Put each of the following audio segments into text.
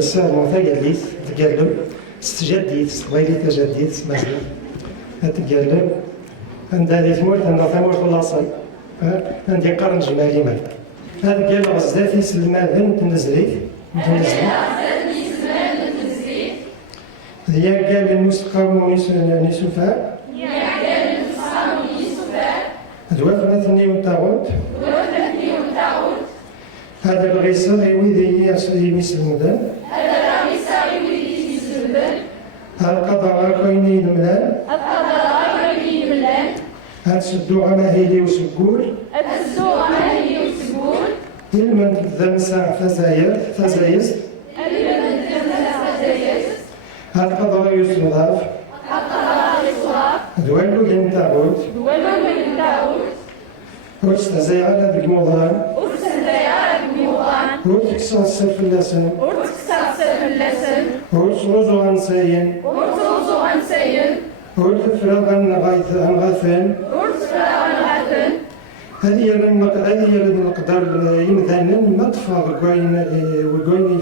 السهل تقليت تقلب ستجديد ستغيلي تجديد مزيان تقلب عند هذه ثمورت عندها ثمورت اللاصي عندي قرن جمالي مال هذا قال غزات يسلم تنزلي هي قال المسقى نسوفا دوات نيوتاغوت هذا الغيصة يويدي يسلمدان هذا القضاء كايني الملان هذا سدو غماهيلي وسكول المن تدمسا فزايز هذا القضاء يسلمضاف دوالو ينتاغوت وتستزيع على ذيك الموضوع وتكسر السيف اللسن وتروزو غنساين وتفرغ غنغاثن هذه هي اللي نقدر يمثلا ما تفاض وكاين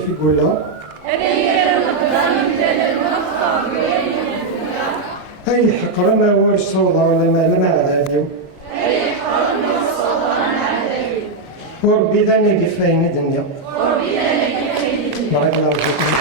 في قولا أي حقرة ما هو الصوضة ولا ما عاد وربي ذاني كفاين الدنيا بارك الله فيكم.